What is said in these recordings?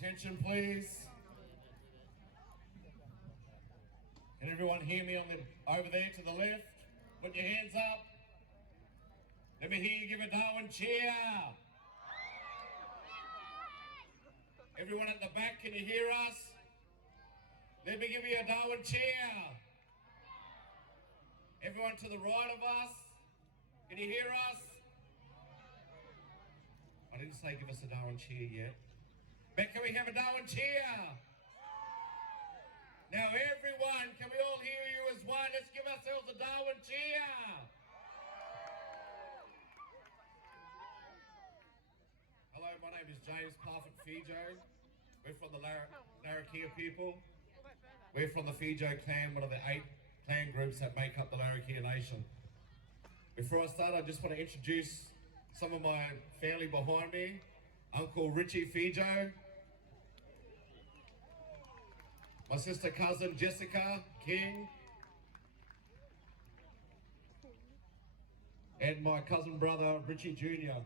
Attention, please. Can everyone hear me over there to the left? Put your hands up. Let me hear you give a Darwin cheer. Everyone at the back, can you hear us? Let me give you a Darwin cheer. Everyone to the right of us, can you hear us? I didn't say give us a Darwin cheer yet. But can we have a Darwin cheer? Now everyone, can we all hear you as one? Let's give ourselves a Darwin cheer. Hello, my name is James Fijo. We're from the Larrakia people. We're from the Fijo clan, one of the 8 clan groups that make up the Larrakia Nation. Before I start, I just want to introduce some of my family behind me. Uncle Richard Fijo. My sister cousin Jessica King. And my cousin brother Richie Jr.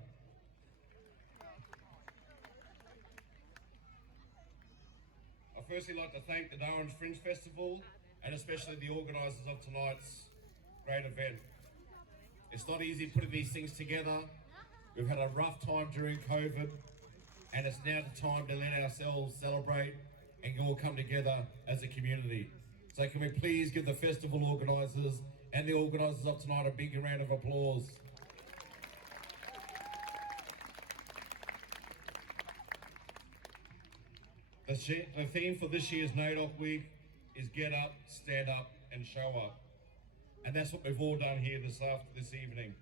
I'd firstly like to thank the Darwin Fringe Festival and especially the organisers of tonight's great event. It's not easy putting these things together. We've had a rough time during COVID and it's now the time to let ourselves celebrate and all come together as a community. So can we please give the festival organisers and the organisers of tonight a big round of applause. The theme for this year's NAIDOC Week is Get Up, Stand Up and Show Up. And that's what we've all done here this evening.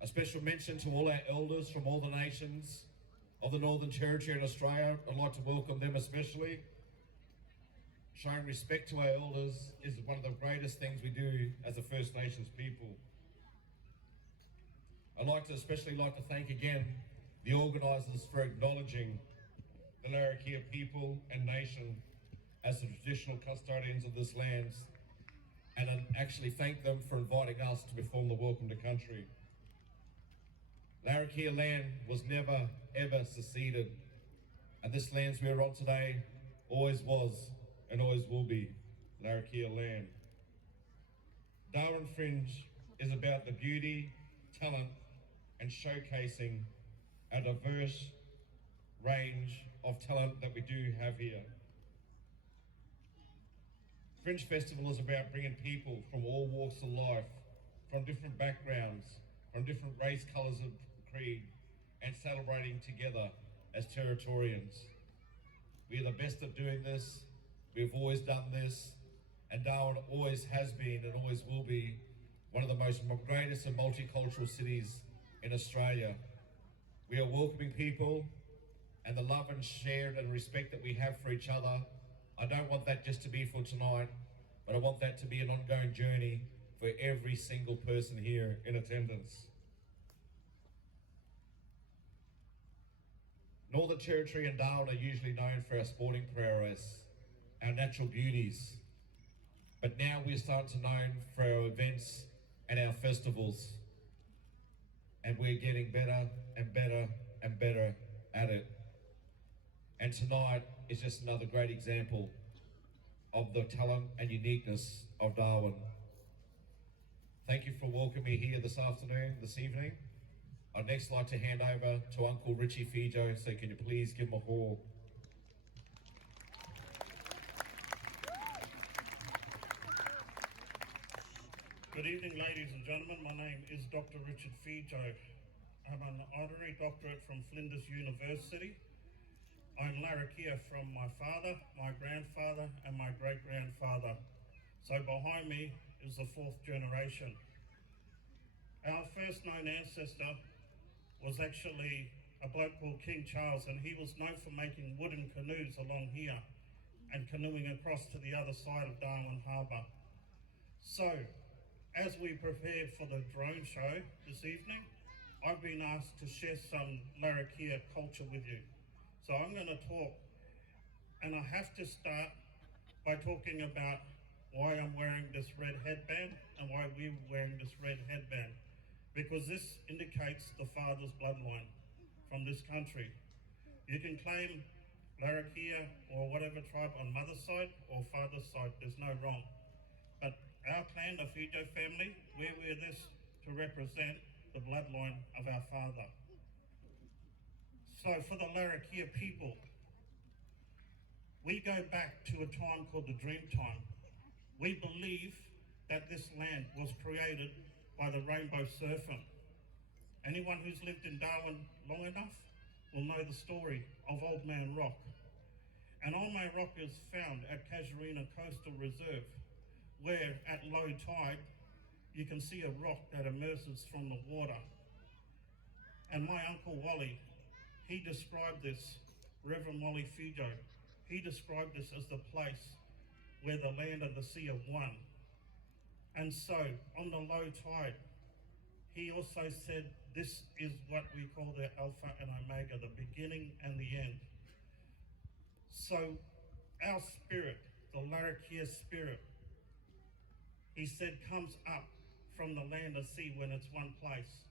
A special mention to all our elders from all the nations of the Northern Territory in Australia. I'd like to welcome them especially. Showing respect to our elders is one of the greatest things we do as a First Nations people. I'd especially like to thank again the organisers for acknowledging the Larrakia people and nation as the traditional custodians of this land, and I'd actually thank them for inviting us to perform the Welcome to Country. Larrakia land was never ever seceded, and this land we're on today always was and always will be Larrakia land. Darwin Fringe is about the beauty, talent and showcasing a diverse range of talent that we do have here. Fringe Festival is about bringing people from all walks of life, from different backgrounds, from different race, colours and creed, and celebrating together as Territorians. We are the best at doing this. We've always done this, and Darwin always has been and always will be one of the greatest and multicultural cities in Australia. We are welcoming people, and the love and share and respect that we have for each other, I don't want that just to be for tonight, but I want that to be an ongoing journey for every single person here in attendance. Northern Territory and Darwin are usually known for our sporting prowess, our natural beauties, but now we're starting to know for our events and our festivals, and we're getting better and better and better at it. And tonight is just another great example of the talent and uniqueness of Darwin. Thank you for welcoming me here this evening. I'd next like to hand over to Uncle Richie Fijo, so can you please give him a haul. Good evening, ladies and gentlemen. My name is Dr. Richard Fijo. I'm an honorary doctorate from Flinders University. I'm Larrakia from my father, my grandfather, and my great-grandfather. So behind me is the 4th generation. Our first known ancestor was actually a bloke called King Charles, and he was known for making wooden canoes along here and canoeing across to the other side of Darwin Harbour. So, as we prepare for the drone show this evening, I've been asked to share some Larrakia culture with you. So I'm going to talk, and I have to start by talking about why I'm wearing this red headband and why we're wearing this red headband, because this indicates the father's bloodline from this country. You can claim Larrakia or whatever tribe on mother's side or father's side, there's no wrong. But our clan, the Fijo family, we wear this to represent the bloodline of our father. So for the Larrakia people, we go back to a time called the Dream Time. We believe that this land was created by the rainbow serpent. Anyone who's lived in Darwin long enough will know the story of Old Man Rock. And Old Man Rock is found at Casuarina Coastal Reserve, where at low tide, you can see a rock that emerges from the water. And my Uncle Wally, he described this, Reverend Wally Fejo, he described this as the place where the land and the sea are one. And so, on the low tide, he also said, this is what we call the Alpha and Omega, the beginning and the end. So, our spirit, the Larrakia spirit, he said, comes up from the land and sea when it's one place.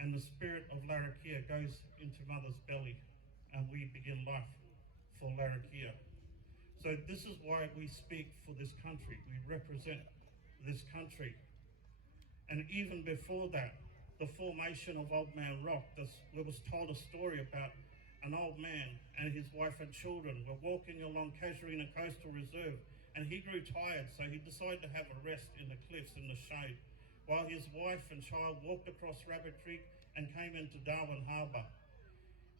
And the spirit of Larrakia goes into mother's belly, and we begin life for Larrakia. So this is why we speak for this country. We represent this country. And even before that, the formation of Old Man Rock, we was told a story about an old man and his wife and children were walking along Casuarina Coastal Reserve, and he grew tired, so he decided to have a rest in the cliffs in the shade, while his wife and child walked across Rabbit Creek and came into Darwin Harbour.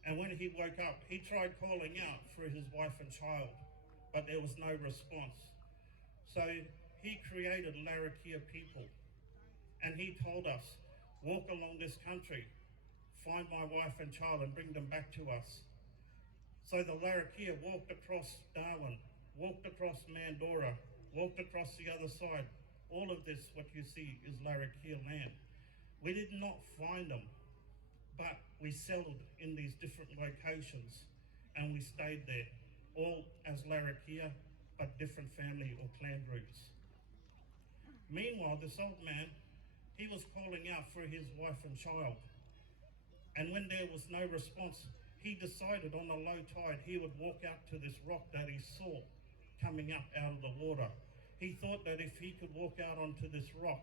And when he woke up, he tried calling out for his wife and child, but there was no response. So he created Larrakia people, and he told us, walk along this country, find my wife and child and bring them back to us. So the Larrakia walked across Darwin, walked across Mandorah, walked across the other side. All of this, what you see, is Larrakia land. We did not find them, but we settled in these different locations and we stayed there, all as Larrakia, but different family or clan groups. Meanwhile, this old man, he was calling out for his wife and child. And when there was no response, he decided on the low tide, he would walk out to this rock that he saw coming up out of the water. He thought that if he could walk out onto this rock,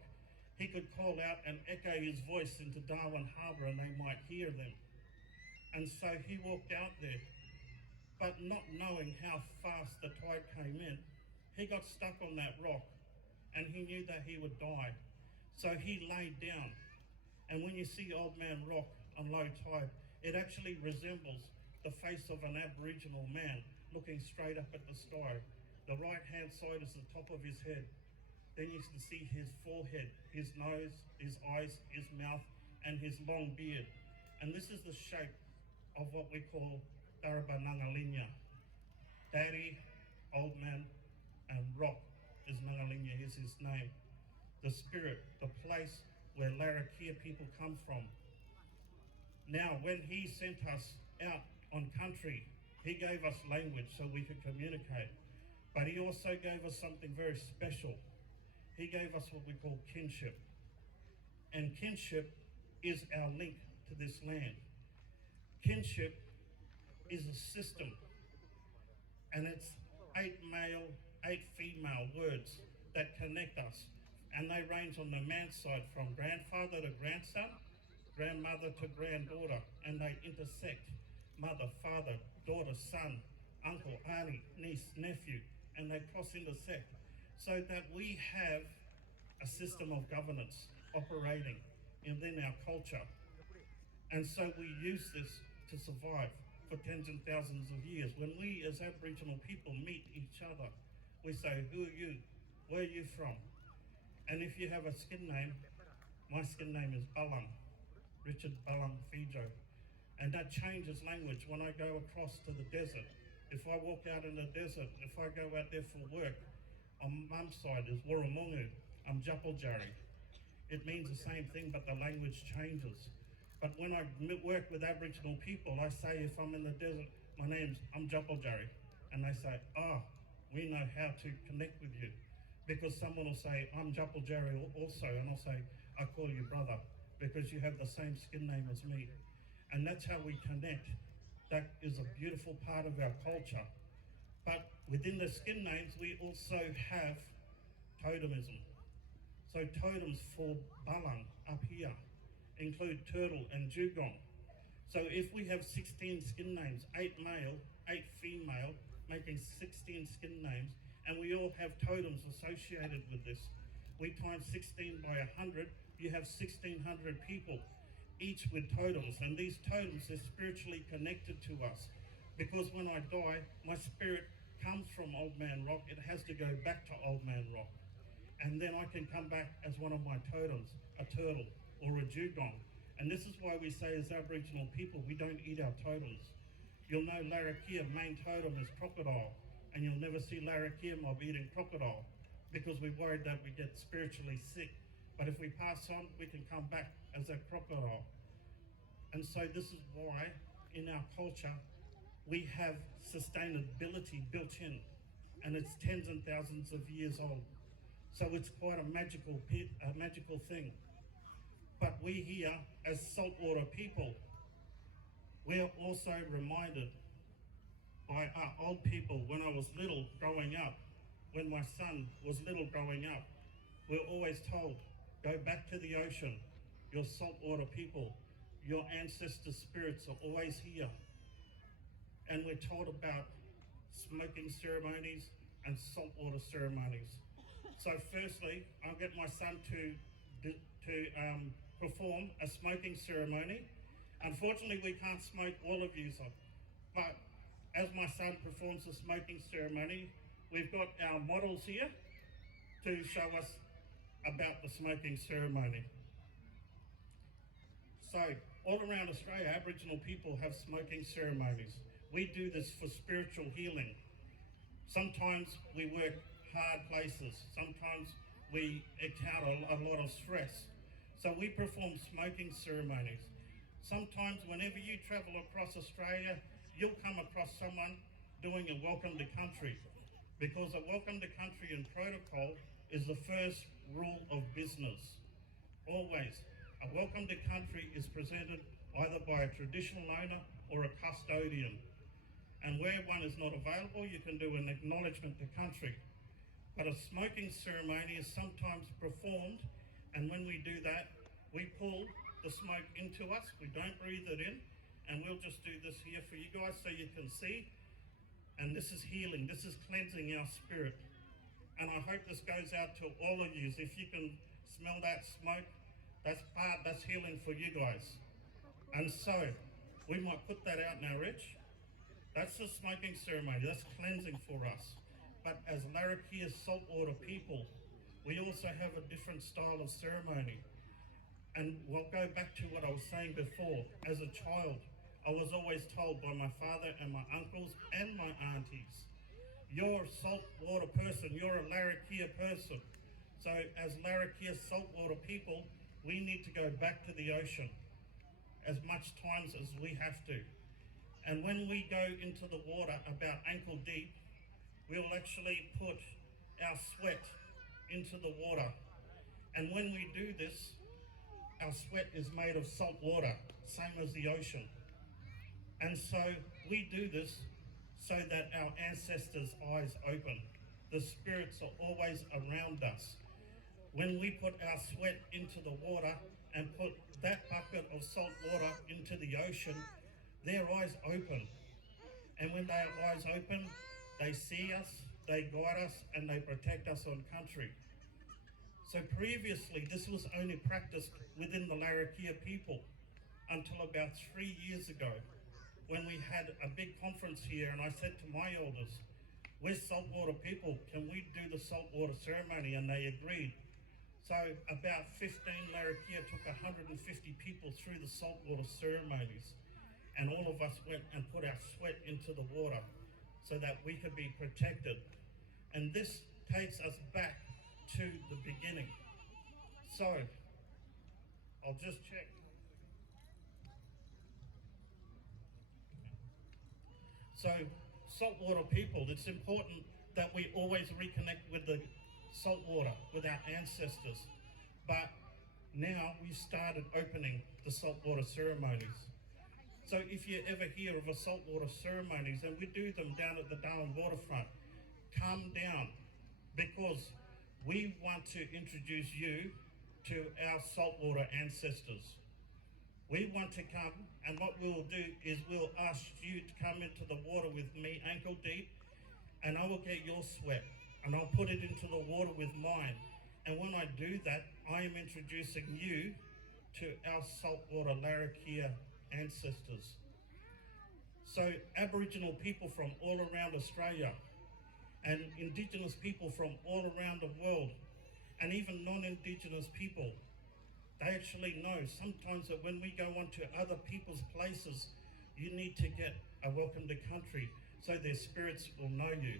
he could call out and echo his voice into Darwin Harbour and they might hear them. And so he walked out there, but not knowing how fast the tide came in, he got stuck on that rock and he knew that he would die. So he laid down. And when you see Old Man Rock on low tide, it actually resembles the face of an Aboriginal man looking straight up at the sky. The right hand side is the top of his head. Then you can see his forehead, his nose, his eyes, his mouth, and his long beard. And this is the shape of what we call Daraba Nangalinya. Daddy, Old Man, and Rock is Nangalinya, is his name. The spirit, the place where Larrakia people come from. Now, when he sent us out on country, he gave us language so we could communicate. But he also gave us something very special. He gave us what we call kinship. And kinship is our link to this land. Kinship is a system, and it's 8 male, 8 female words that connect us. And they range on the man's side from grandfather to grandson, grandmother to granddaughter, and they intersect mother, father, daughter, son, uncle, auntie, niece, nephew, and they cross-intersect so that we have a system of governance operating within our culture. And so we use this to survive for tens and thousands of years. When we as Aboriginal people meet each other, we say, who are you? Where are you from? And if you have a skin name, my skin name is Balam, Richard Fijo. And that changes language when I go across to the desert. If I walk out in the desert, if I go out there for work, on mum's side is Warramungu, I'm Japaljari. It means the same thing, but the language changes. But when I work with Aboriginal people, I say if I'm in the desert, I'm Japaljari. And they say, we know how to connect with you. Because someone will say, I'm Japaljari also, and I'll say, I call you brother, because you have the same skin name as me. And that's how we connect that is a beautiful part of our culture. But within the skin names, we also have totemism. So totems for Balang up here include turtle and dugong. So if we have 16 skin names, 8 male, 8 female, making 16 skin names, and we all have totems associated with this, we times 16 by 100, you have 1,600 people, each with totems. And these totems are spiritually connected to us, because when I die, my spirit comes from Old Man Rock. It has to go back to Old Man Rock. And then I can come back as one of my totems, a turtle or a dugong. And this is why we say as Aboriginal people, we don't eat our totems. You'll know Larrakia main totem is crocodile, and you'll never see Larrakia mob eating crocodile, because we're worried that we get spiritually sick. But if we pass on, we can come back as a crocodile. And so this is why in our culture, we have sustainability built in, and it's tens and thousands of years old. So it's quite a magical thing. But we here, as saltwater people, we are also reminded by our old people when I was little growing up, when my son was little growing up, we're always told, go back to the ocean, your saltwater people, your ancestor spirits are always here. And we're told about smoking ceremonies and saltwater ceremonies. So firstly, I'll get my son to perform a smoking ceremony. Unfortunately, we can't smoke all of you, but as my son performs the smoking ceremony, we've got our models here to show us about the smoking ceremony. So, all around Australia, Aboriginal people have smoking ceremonies. We do this for spiritual healing. Sometimes we work hard places. Sometimes we encounter a lot of stress. So we perform smoking ceremonies. Sometimes whenever you travel across Australia, you'll come across someone doing a Welcome to Country, because a Welcome to Country and protocol is the first rule of business. Always, a Welcome to Country is presented either by a traditional owner or a custodian. And where one is not available, you can do an Acknowledgement to Country. But a smoking ceremony is sometimes performed, and when we do that, we pull the smoke into us, we don't breathe it in, and we'll just do this here for you guys so you can see. And this is healing, this is cleansing our spirit. And I hope this goes out to all of you. If you can smell that smoke, that's healing for you guys. And so, we might put that out now, Rich. That's the smoking ceremony, that's cleansing for us. But as Larrakia saltwater people, we also have a different style of ceremony. And we'll go back to what I was saying before. As a child, I was always told by my father and my uncles and my aunties, you're a saltwater person, you're a Larrakia person. So as Larrakia saltwater people, we need to go back to the ocean as much times as we have to. And when we go into the water about ankle deep, we'll actually put our sweat into the water. And when we do this, our sweat is made of salt water, same as the ocean. And so we do this so that our ancestors' eyes open. The spirits are always around us. When we put our sweat into the water and put that bucket of salt water into the ocean, their eyes open. And when their eyes open, they see us, they guide us, and they protect us on country. So previously, this was only practiced within the Larrakia people until about 3 years ago, when we had a big conference here, and I said to my elders, we're saltwater people, can we do the saltwater ceremony? And they agreed. So about 15 Larrakia took 150 people through the saltwater ceremonies, and all of us went and put our sweat into the water so that we could be protected. And this takes us back to the beginning. So, I'll just check. So, saltwater people, it's important that we always reconnect with the saltwater, with our ancestors. But now we started opening the saltwater ceremonies. So if you ever hear of a saltwater ceremonies, and we do them down at the Darwin waterfront, come down, because we want to introduce you to our saltwater ancestors. We want to come, and what we'll do is we'll ask you to come into the water with me ankle deep, and I will get your sweat and I'll put it into the water with mine. And when I do that, I am introducing you to our saltwater Larrakia ancestors. So Aboriginal people from all around Australia and Indigenous people from all around the world, and even non-Indigenous people, they actually know sometimes that when we go onto other people's places, you need to get a welcome to country so their spirits will know you.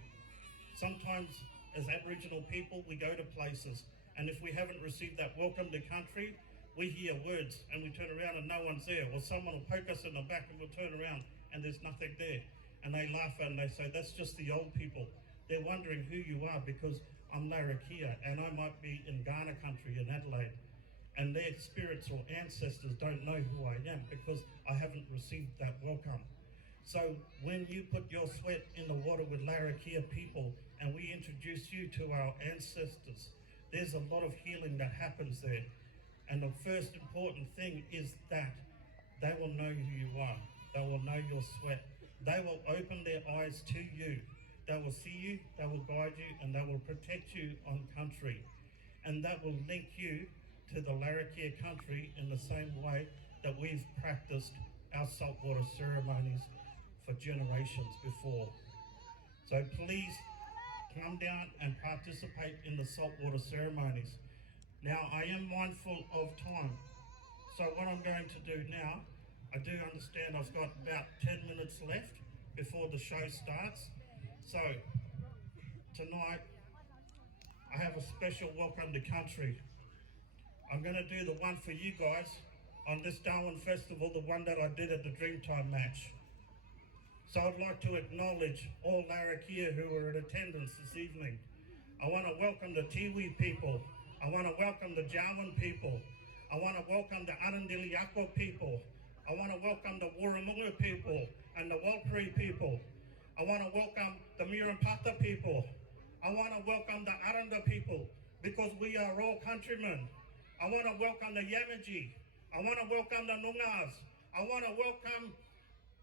Sometimes as Aboriginal people, we go to places, and if we haven't received that welcome to country, we hear words and we turn around and no one's there, or someone will poke us in the back and we'll turn around and there's nothing there. And they laugh and they say, that's just the old people. They're wondering who you are, because I'm Larrakia and I might be in Ghana country in Adelaide, and their spirits or ancestors don't know who I am because I haven't received that welcome. So when you put your sweat in the water with Larrakia people and we introduce you to our ancestors, there's a lot of healing that happens there. And the first important thing is that they will know who you are. They will know your sweat. They will open their eyes to you. They will see you, they will guide you, and they will protect you on country. And that will link you to the Larrakia country in the same way that we've practiced our saltwater ceremonies for generations before. So please come down and participate in the saltwater ceremonies. Now, I am mindful of time. So what I'm going to do now, I do understand I've got about 10 minutes left before the show starts. So tonight, I have a special welcome to country. I'm going to do the one for you guys on this Darwin Festival, the one that I did at the Dreamtime match. So I'd like to acknowledge all Larrakia who are in attendance this evening. I want to welcome the Tiwi people. I want to welcome the Jawan people. I want to welcome the Arundiliyakwa people. I want to welcome the Wurrumunga people and the Walpiri people. I want to welcome the Murrumpatha people. I want to welcome the Arunda people, because we are all countrymen. I want to welcome the Yamaji. I want to welcome the Noongas. I want to welcome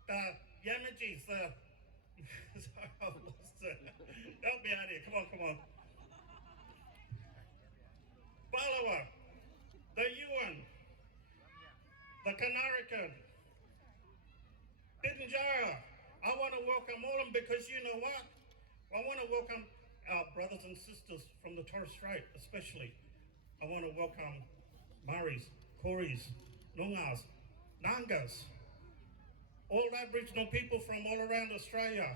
the Yamajis. Sorry, I've lost it. Help me out here. Come on. Balawa, the Yuan, the Kanarikan, Bidinjara. I want to welcome all of them, because you know what? I want to welcome our brothers and sisters from the Torres Strait, especially. I want to welcome Murrays, Koris, Noongas, Nangas, all Aboriginal people from all around Australia.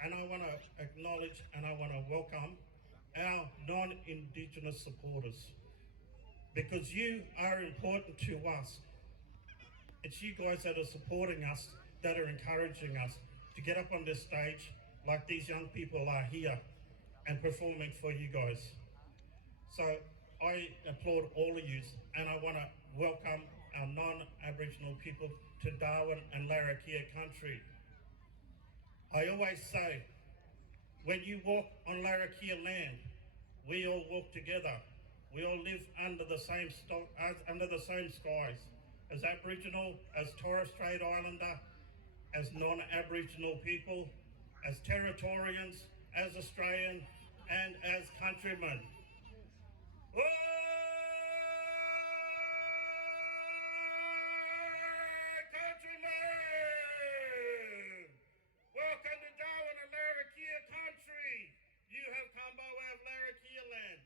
And I want to acknowledge and I want to welcome our non-Indigenous supporters, because you are important to us. It's you guys that are supporting us, that are encouraging us to get up on this stage like these young people are here and performing for you guys. So I applaud all of you, and I want to welcome our non-Aboriginal people to Darwin and Larrakia Country. I always say, when you walk on Larrakia land, we all walk together. We all live under the same skies, as Aboriginal, as Torres Strait Islander, as non-Aboriginal people, as Territorians, as Australian, and as countrymen. Countrymen! Welcome to Darwin and Larrakia Country. You have come by way of Larrakia land.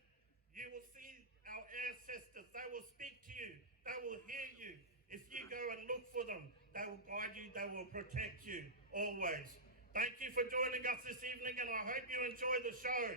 You will see our ancestors. They will speak to you. They will hear you. If you go and look for them, they will guide you. They will protect you always. Thank you for joining us this evening, and I hope you enjoy the show.